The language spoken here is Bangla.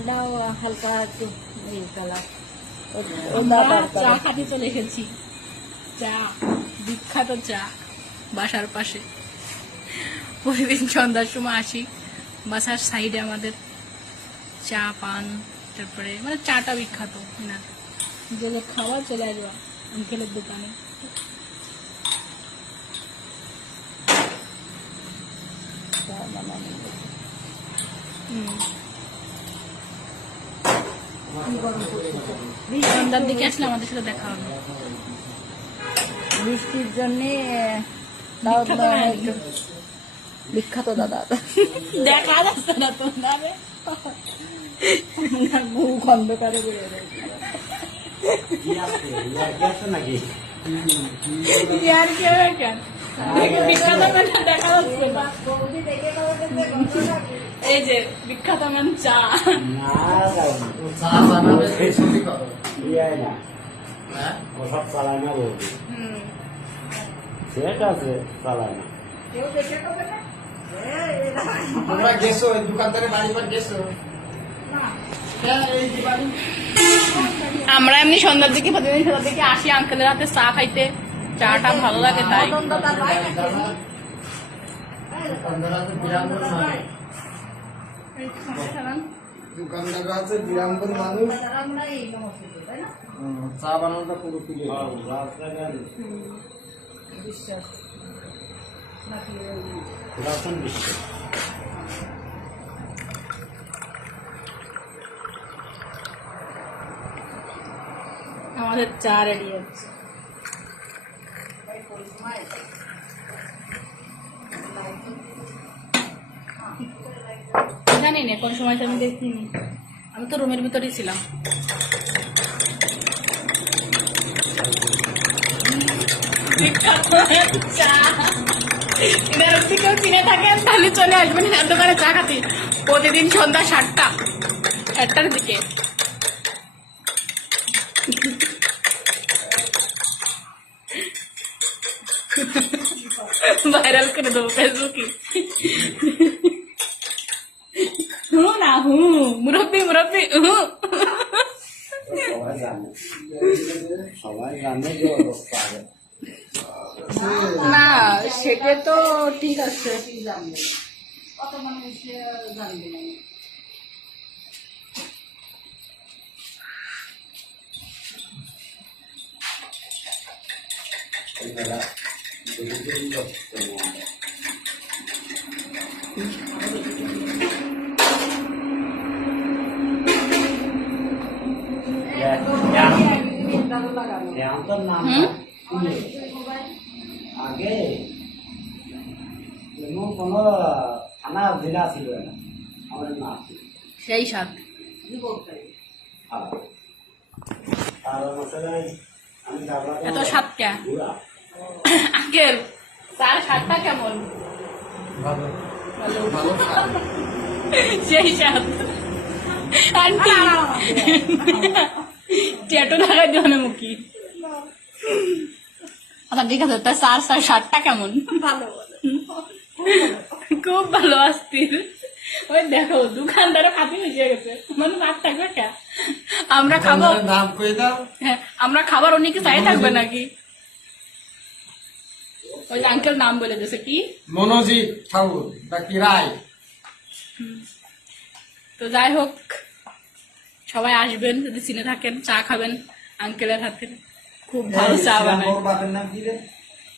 কালারটাও হালকা একটু কালার। চা খাতে চলে এসেছি, চা বিখ্যাত চা বাসার পাশে। প্রতিদিন সন্ধ্যার সময় আসি, বাসার সাইডে আমাদের চা পান, তারপরে মানে চাটা বিখ্যাত না, যে খাওয়া চলে আসবা আঙ্কেলের দোকানে। সন্ধ্যার দিকে আসলে আমাদের সাথে দেখা হবে। বৃষ্টির জন্য বিখ্যাত দাদা দেখা যাচ্ছে না তো মুখ অন্ধকারে বেরিয়ে নাকি কেন দেখা যাচ্ছে না। এই যে বিখ্যাত ম্যান চা ওসব চালায় না বলবি, সেটা আছে চালায় না। তোমরা গেছো দোকানদারের বাড়ি পর গেছো? আমরা এমনি সন্ধ্যার দিকে প্রতিদিন সন্ধ্যার দিকে আসি আঙ্কেলের হাতে চা খাইতে, চাটা ভালো লাগে তাই। দোকানদার আছে বিরামপুর মানুষ, চা বানানোটা পুরো ফিরে বিশ্বাস আমাদের চা রেডি হচ্ছে। জানি না কোন সময়টা আমি দেখিনি, আমি তো রুমের ভিতরেই ছিলাম। কেউ কিনে থাকেন তাহলে চলে আসবেন এর দোকানে চা খাতে, প্রতিদিন সন্ধ্যা 7টার দিকে। ভাইরাল করে দেবো ফেসবুকে। না মুরব্বী সবাই জানে যে অবস্থা আছে। না সেটা তো ঠিক আছে। আগে এমন কোন থানা জেলা ছিল না, আমাদের না ছিল সেই সাথ এত সাতটা আঙ্কেল চার 7টা কেমন? ভালো ভালো সেই সাথ আন্টি ট্যাটু লাগাই দিও না মুখি। আচ্ছা ঠিক আছে, তা 7টা কেমন? ভালো, খুব ভালো আসতির। ওই দেখো দোকানদারও খাতে মিশে গেছে, মানে ভাত থাকবে কে? আমরা খাবো, নাম কই দাও। হ্যাঁ আমরা খাবার উনি কি চাই থাকবে নাকি? ওই যে আঙ্কেল নাম বলে দিয়েছে কি মনোজিৎ ঠাকুর নাকি রায়। তো যাই হোক, সবাই আসবেন যদি চিনে থাকেন, চা খাবেন আঙ্কেলের হাতে, খুব ভালো চা বানায়। বাপের নাম কি রে?